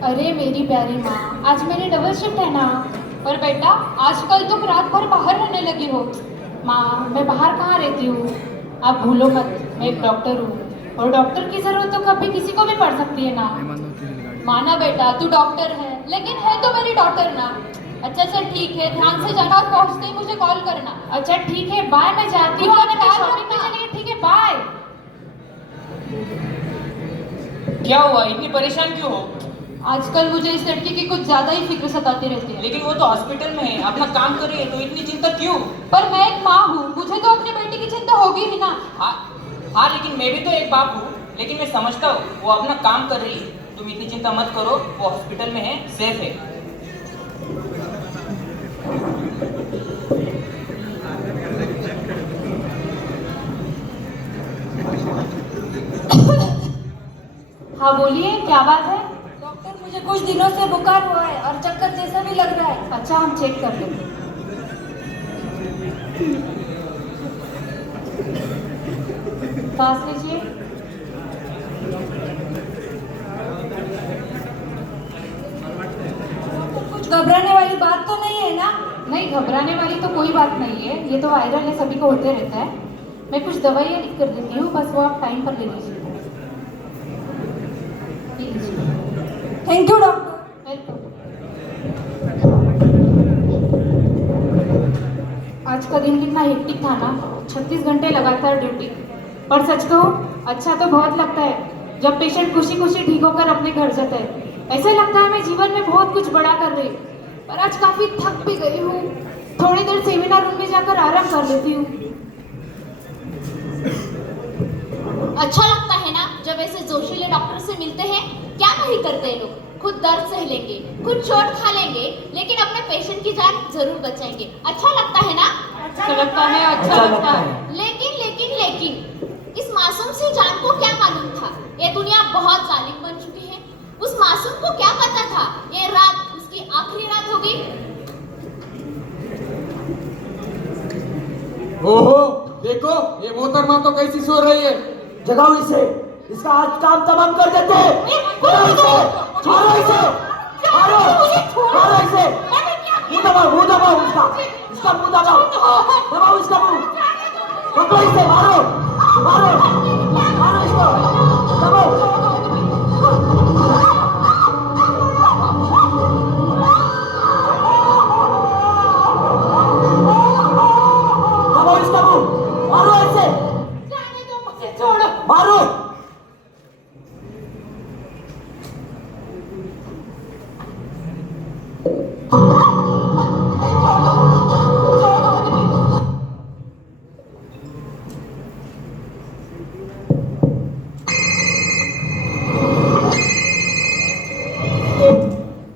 अरे मेरी प्यारी माँ, आज मेरी डबल शिफ्ट है ना। और बेटा, आजकल तुम रात भर बाहर रहने लगी हो। माँ, मैं बाहर कहाँ रहती हूँ। आप भूलो मत, मैं एक डॉक्टर हूँ और डॉक्टर की जरूरत तो कभी किसी को भी पड़ सकती है ना। माना बेटा, तू डॉक्टर है लेकिन है तो मेरी डॉक्टर ना। अच्छा चल ठीक है, ध्यान से जाना और पहुँचते ही मुझे कॉल करना। अच्छा ठीक है, बाय, मैं जाती हूँ। शॉपिंग पे चलिए, ठीक है, बाय। क्या हुआ, इतनी परेशान क्यों हो? आजकल मुझे इस लड़की की कुछ ज्यादा ही फिक्र सताती रहती है। लेकिन वो तो हॉस्पिटल में है, अपना काम कर रही है, तो इतनी चिंता क्यों? पर मैं एक माँ हूँ, मुझे तो अपनी बेटी की चिंता होगी ही ना। हाँ हाँ, लेकिन मैं भी तो एक बाप हूँ। लेकिन मैं समझता हूँ वो अपना काम कर रही है। तुम इतनी चिंता मत करो, वो हॉस्पिटल में है, सेफ है। हाँ बोलिए, क्या बात है? डॉक्टर, मुझे कुछ दिनों से बुखार हुआ है और चक्कर जैसा भी लग रहा है। अच्छा, हम चेक कर लेते हैं। सांस लीजिए। कुछ घबराने वाली बात तो नहीं है ना? नहीं, घबराने वाली तो कोई बात नहीं है, ये तो वायरल है, सभी को होते रहता है। मैं कुछ दवाइयाँ लिख कर देती हूँ, बस वो आप टाइम पर ले लीजिए। ले लीजिए। Thank you doctor. वेलकम। आज का दिन कितना हेक्टिक था ना, 36 घंटे लगातार ड्यूटी। पर सच कहूं, अच्छा तो बहुत लगता है जब पेशेंट खुशी खुशी ठीक होकर अपने घर जाता है। ऐसे लगता है मैं जीवन में बहुत कुछ बड़ा कर रही हूँ। पर आज काफी थक भी गई हूँ, थोड़ी देर सेमिनार रूम में जाकर आराम कर लेती हूँ। अच्छा लगता है ना जब ऐसे जोशीले डॉक्टर से मिलते हैं। क्या नहीं करते लोग, खुद दर्द सह लेंगे, खुद चोट खा लेंगे, लेकिन अपने पेशेंट की जान जरूर बचाएंगे। अच्छा लगता है ना? अच्छा लगता है, अच्छा लगता है। लेकिन लेकिन लेकिन इस मासूम सी जान को क्या मालूम था ये दुनिया बहुत जालिम बन चुकी है। उस मासूम को क्या पता था ये रात उसकी आखिरी रात होगी। ओहो, देखो ये मोहतरमा तो कैसी सो रही है। जगाओ इसे, इसका आज काम तमाम कर देते हैं। मारो इसे, मारो इसे, मारो, मारो इसे। मुंह दबाओ इसका मुंह दबाओ इसका मुंह। पकड़ो इसे, मारो, मारो, मारो इसको, दबाओ। दबाओ इसका मुंह, मारो इसे, मारो।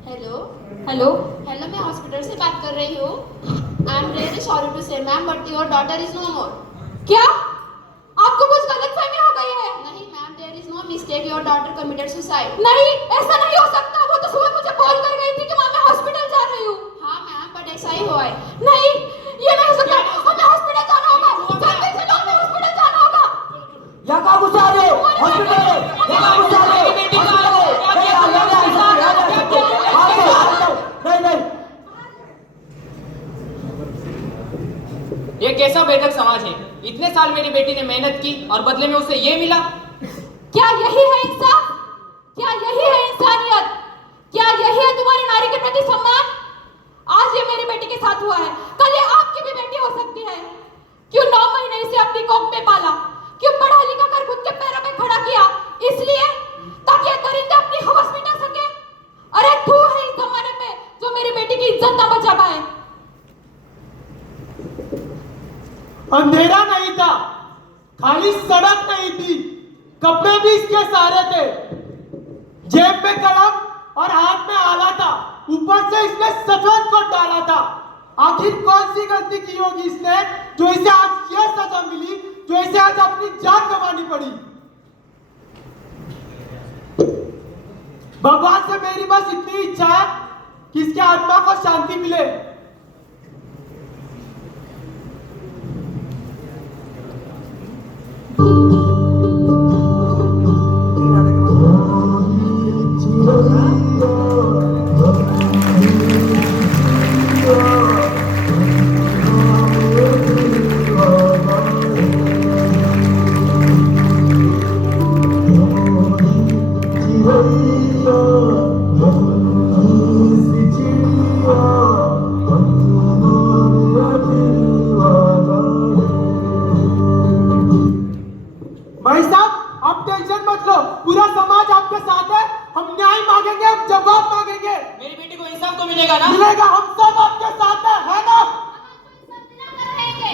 Hello hello. हेलो, मैं हॉस्पिटल से बात कर रही हूँ। I am really sorry to say ma'am, but your daughter is no more. क्या आपको कुछ गलतफहमी हो गई है? नहीं ma'am, there is no mistake, your daughter committed suicide. नहीं, ऐसा नहीं हो सकता। वो तो सुबह मुझे कॉल कर गई थी कि माँ मैं हॉस्पिटल जा रही हूँ। हाँ मैम, बट ऐसा ही हुआ है। नहीं, ये नहीं हो सकता। हमें हॉस्पिटल जाना होगा, जल्दी से हमें हॉस्पिटल जाना होगा। यहाँ कहाँ घुसा रहे हो? हॉस्पिटल में, यहाँ कहाँ घुसा रहे हो? हॉस्पिटल में, नहीं नहीं। ये कैसा बेधक समाज है? इतने साल मेरी बेटी ने मेहनत की और बदले में उसे ये मिला। क्या यही है इंसाफ? क्या यही है इंसानियत? क्या यही है तुम्हारी नारी के प्रति सम्मान? आज ये मेरी बेटी के साथ हुआ है, कल ये आपकी भी बेटी हो सकती है। क्यों 9 महीने इसे अपनी कोख में पाला? क्यों पढ़ा लिखा कर खुद के पैरों में खड़ा किया? इसलिए ताकि ये दरिंदे अपनी हवस मिटा सके। अरे तू है इस जमाने में जो मेरी बेटी की इज्जत ना बचा पाए। अंधेरा नहीं था, खाली सड़क नहीं थी, कपड़े भी इसके सारे थे, जेब में कलम और हाथ में आला था, ऊपर से इसने सफेद कोट डाला था। आखिर कौन सी गलती की होगी इसने जो इसे आज ये सजा मिली, जो इसे आज अपनी जान गंवानी पड़ी। भगवान से मेरी बस इतनी इच्छा है कि इसकी आत्मा को शांति मिले। भाई साहब आप टेंशन मत लो, पूरा समाज आपके साथ है। हम न्याय मांगेंगे, हम जवाब मांगेंगे। मेरी बेटी को इंसाफ तो मिलेगा ना? मिलेगा, हम सब आपके साथ है ना?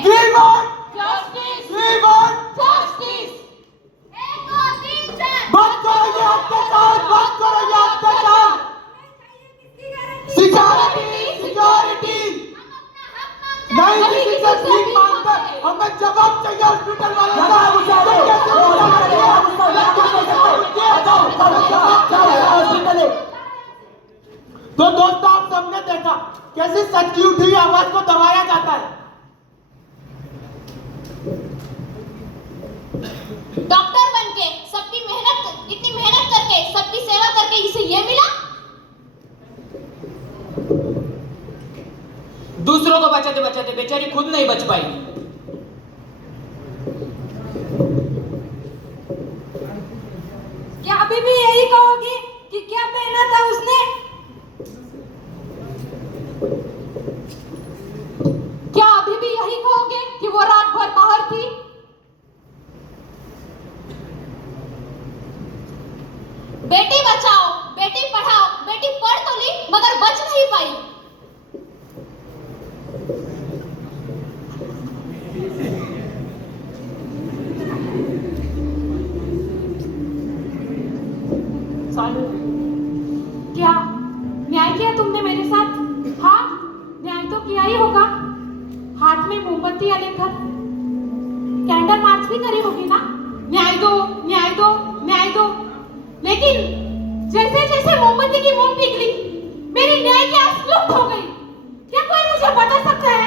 We want justice we want justice बंद करो ये अत्याचार, बंद करो ये अत्याचार। सिक्योरिटी सिक्योरिटी नहीं, किसी से भीख मांगते, हमें जवाब चाहिए हॉस्पिटल वालों से। लगा गुस्सा है, हॉस्पिटल है। तो दोस्तों आप सबने देखा कैसे सच की उठी हुई आवाज को दबाया जाता है। डॉक्टर बनके सबकी मेहनत, इतनी मेहनत करके सबकी सेवा करके इसे ये मिला। दूसरों को बचाते बचाते बेचारी खुद नहीं बच पाई। क्या अभी भी यही कहोगी कि क्या पहना था उसने? क्या अभी भी यही कहोगे कि वो रात भर बाहर थी? बेटी बचाओ, बेटी पढ़ाओ, बेटी पढ़ तो ली मगर बच नहीं पाई। क्या न्याय किया तुमने मेरे साथ? हाँ, न्याय तो किया ही होगा। हाथ में मोमबत्तियां लेकर कैंडल मार्च भी करी होगी ना, न्याय दो न्याय दो न्याय दो। लेकिन जैसे जैसे मोमबत्ती की मोम पिघली, मेरी न्याय की आस लुप्त हो गई। क्या कोई मुझे बता सकता है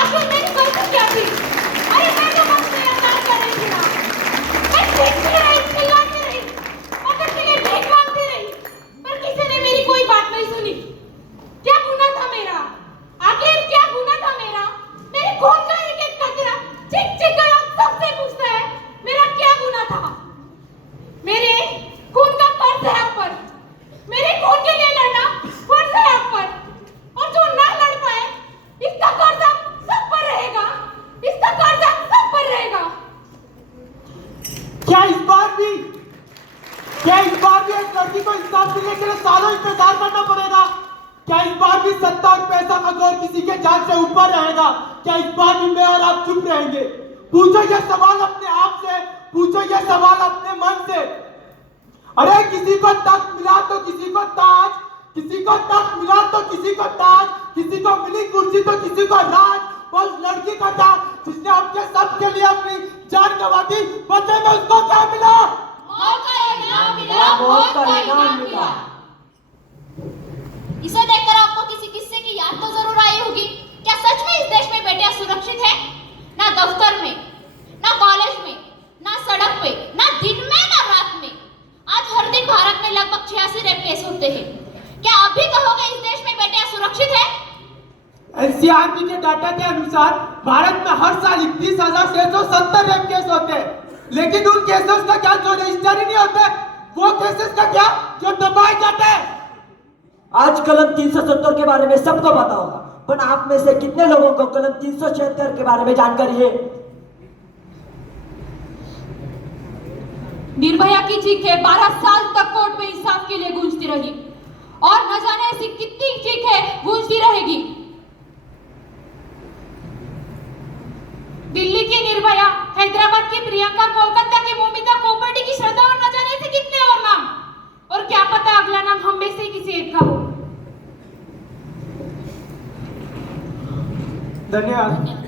आखिर मेरी गलती क्या थी? अरे मैं तो बस निरंतर कर रही थी ना, मैं चीखती रही, चिल्लाती रही, मगर के लिए भीख मांगती रही, पर किसी ने मेरी कोई बात नहीं सुनी। क्या गुनाह था मेरा? आखिर क्या गुनाह था मेरा? मेरे खून का एक एक कतरा चिक चिक कर आप सबसे पूछता है, मेरा क्या गुनाह था? मेरे खून का कर्ज है आप पर, मेरे खून के लिए लड़ना फर्ज है आप पर, और जो ना लड़ पाए इसका कर्ज सब पर रहेगा, इसका कर्ज सब पर रहेगा। क्या इस बार भी एक लड़की को इंसाफ मिलने के लिए सालों इंतजार करना पड़ेगा? क्या इस बार भी सत्ता और पैसा का गौर किसी के जान से ऊपर रहेगा? क्या इस बार भी मैं और आप चुप रहेंगे? पूछो ये सवाल अपने आप से, पूछो ये सवाल अपने मन से। अरे किसी को तख्त मिला तो किसी को ताज, किसी को तख्त मिला तो किसी को ताज, किसी को मिली कुर्सी तो किसी को राज। बस लड़की का क्या जिसने आपके सबके लिए अपनी जान गंवा दी, बदले में उसको क्या मिला? मौत का इनाम मिला, मौत का इनाम मिला। इसे देखकर आपको किसी किस्से की याद तो जरूर आई होगी। क्या सच में इस देश में बेटियां सुरक्षित हैं? ना दफ्तर में, ना कॉलेज में, ना सड़क पे, ना दिन में, ना रात में। आज हर दिन भारत में लगभग 86 रेप केस होते हैं। क्या आप भी कहोगे इस देश में बेटियां सुरक्षित हैं? एनसीआरबी के डाटा के अनुसार भारत में हर साल 31,670 रेप केस होते हैं, लेकिन उन केसेस का क्या जो रजिस्टर ही नहीं होते? वो केसेस का क्या जो दबाए जाते हैं? आज कलम 370 के बारे में सबको पता होगा, पर आप में से कितने लोगों को कलम 376 के बारे में जानकारी है? निर्भया की चीखें 12 साल तक कोर्ट में इंसाफ के लिए गूंजती रही, और न जाने ऐसी कितनी चीखें गूंजती रहेगी। दिल्ली की निर्भया, हैदराबाद की प्रियंका, कोलकाता की मोमिता, कोपर्डी की श्रद्धा, और न जाने ऐसे कितने और नाम। और क्या पता अगला नाम हम में से किसी एक का हो। धन्यवाद।